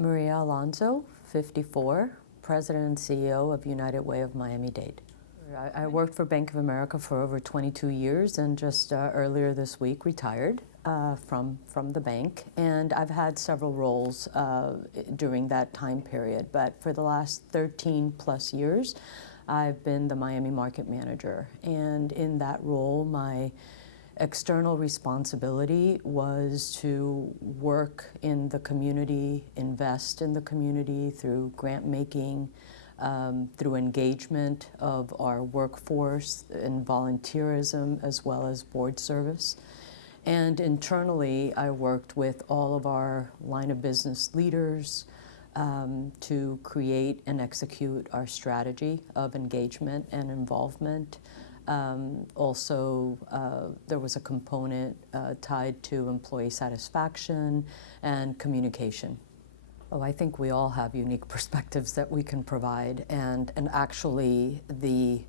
Maria Alonso, 54, President and CEO of United Way of Miami Dade. I worked for Bank of America for over 22 years and just earlier this week retired from the bank. And I've had several roles during that time period, but for the last 13 plus years, I've been the Miami market manager. And in that role, my external responsibility was to work in the community, invest in the community through grant making, through engagement of our workforce and volunteerism, as well as board service. And internally, I worked with all of our line of business leaders to create and execute our strategy of engagement and involvement. Also, there was a component tied to employee satisfaction and communication. Oh, I think we all have unique perspectives that we can provide, and actually the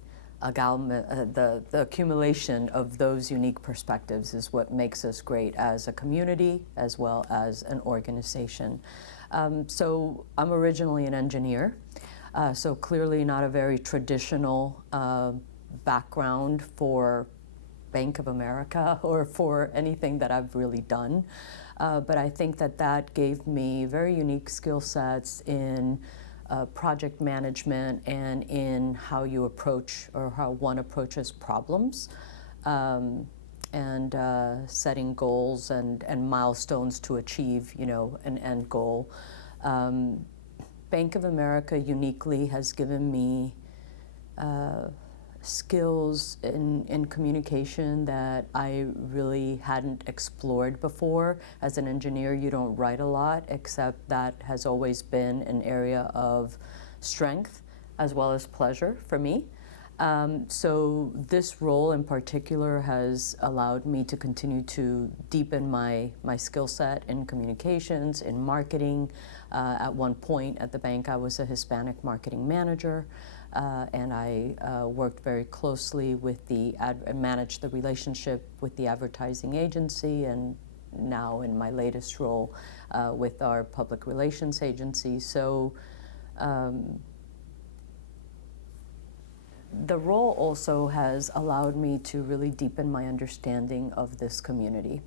accumulation of those unique perspectives is what makes us great as a community as well as an organization. So I'm originally an engineer, so clearly not a very traditional background for Bank of America or for anything that I've really done. But I think that gave me very unique skill sets in project management and in how you approach or how one approaches problems, and setting goals and milestones to achieve, an end goal. Bank of America uniquely has given me skills in communication that I really hadn't explored before. As an engineer, you don't write a lot, except that has always been an area of strength as well as pleasure for me. So this role in particular has allowed me to continue to deepen my skill set in communications, in marketing. At one point at the bank, I was a Hispanic marketing manager, and I worked very closely with managed the relationship with the advertising agency, and now in my latest role with our public relations agency. So the role also has allowed me to really deepen my understanding of this community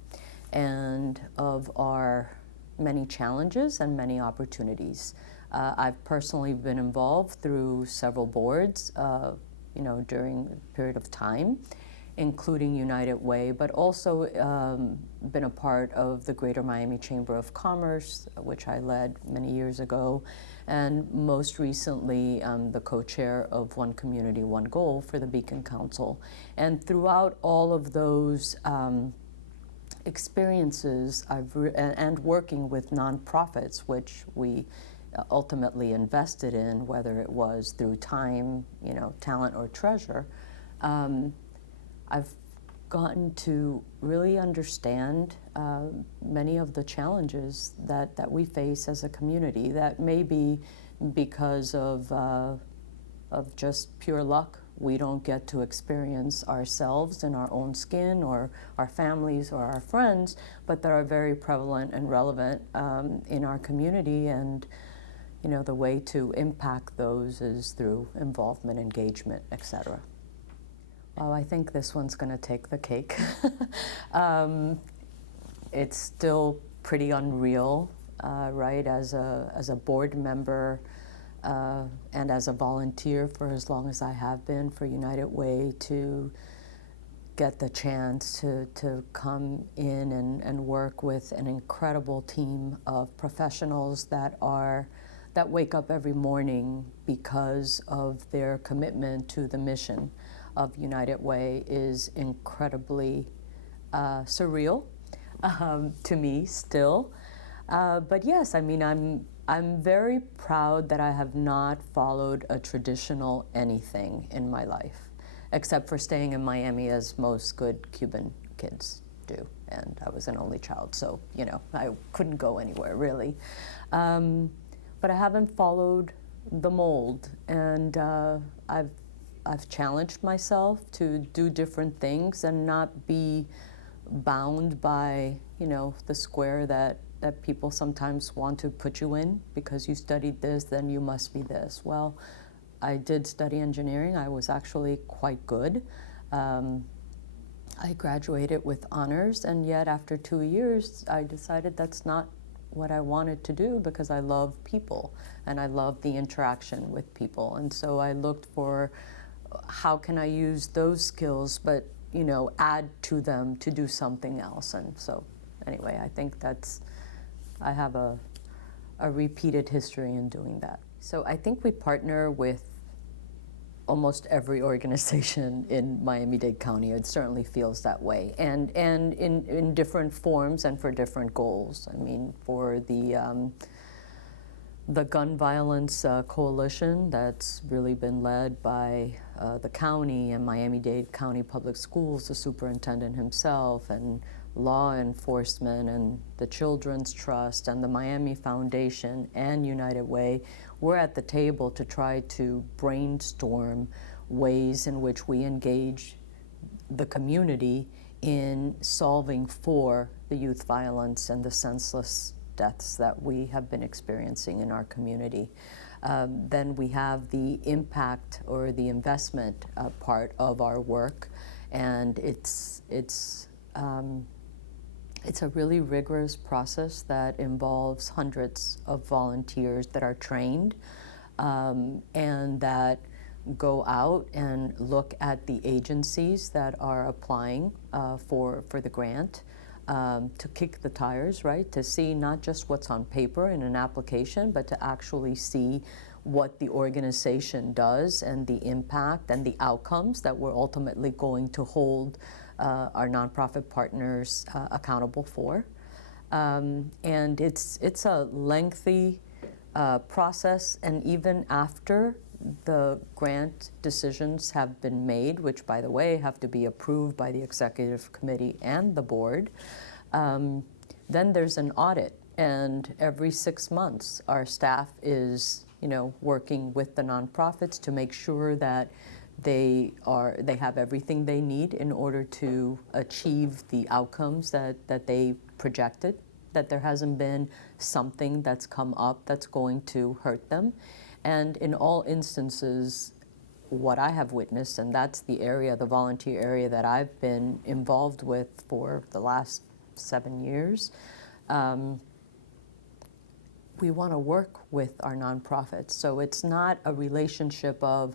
and of our many challenges and many opportunities. I've personally been involved through several boards, during a period of time, including United Way, but also been a part of the Greater Miami Chamber of Commerce, which I led many years ago, and most recently the co-chair of One Community, One Goal for the Beacon Council. And throughout all of those experiences, and working with nonprofits, which we ultimately invested in, whether it was through time, talent or treasure, I've gotten to really understand many of the challenges that we face as a community. That may be because of just pure luck. We don't get to experience ourselves in our own skin, or our families or our friends, but that are very prevalent and relevant in our community. And the way to impact those is through involvement, engagement, etc. Well, I think this one's going to take the cake. It's still pretty unreal, right? As a board member and as a volunteer for as long as I have been for United Way, to get the chance to come in and work with an incredible team of professionals that wake up every morning because of their commitment to the mission of United Way is incredibly surreal to me still. But yes, I mean, I'm very proud that I have not followed a traditional anything in my life, except for staying in Miami, as most good Cuban kids do. And I was an only child, so I couldn't go anywhere really. But I haven't followed the mold, and I've challenged myself to do different things and not be bound by the square that that people sometimes want to put you in because you studied this, then you must be this. Well, I did study engineering. I was actually quite good. I graduated with honors, and yet after 2 years, I decided that's not what I wanted to do because I love people and I love the interaction with people. And so I looked for how can I use those skills, but add to them to do something else. And so anyway, I think I have a repeated history in doing that. So I think we partner with almost every organization in Miami-Dade County. It certainly feels that way, and in different forms and for different goals. I mean, for the gun violence coalition that's really been led by the county and Miami-Dade County Public Schools, the superintendent himself, and law enforcement and the Children's Trust and the Miami Foundation and United Way, we're at the table to try to brainstorm ways in which we engage the community in solving for the youth violence and the senseless deaths that we have been experiencing in our community. Then we have the impact or the investment part of our work, and it's a really rigorous process that involves hundreds of volunteers that are trained and that go out and look at the agencies that are applying for the grant to kick the tires, right? To see not just what's on paper in an application, but to actually see what the organization does and the impact and the outcomes that we're ultimately going to hold our nonprofit partners accountable for. And it's a lengthy process, and even after the grant decisions have been made, which by the way have to be approved by the executive committee and the board, then there's an audit, and every 6 months our staff is working with the nonprofits to make sure that they have everything they need in order to achieve the outcomes that they projected, that there hasn't been something that's come up that's going to hurt them. And in all instances, what I have witnessed, and that's the area, the volunteer area that I've been involved with for the last 7 years, we want to work with our nonprofits. So it's not a relationship of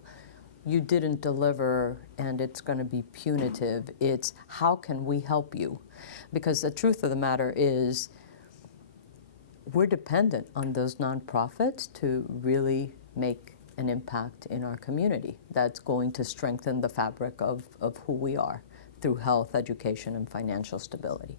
you didn't deliver and it's going to be punitive. It's how can we help you? Because the truth of the matter is we're dependent on those nonprofits to really make an impact in our community that's going to strengthen the fabric of who we are through health, education, and financial stability.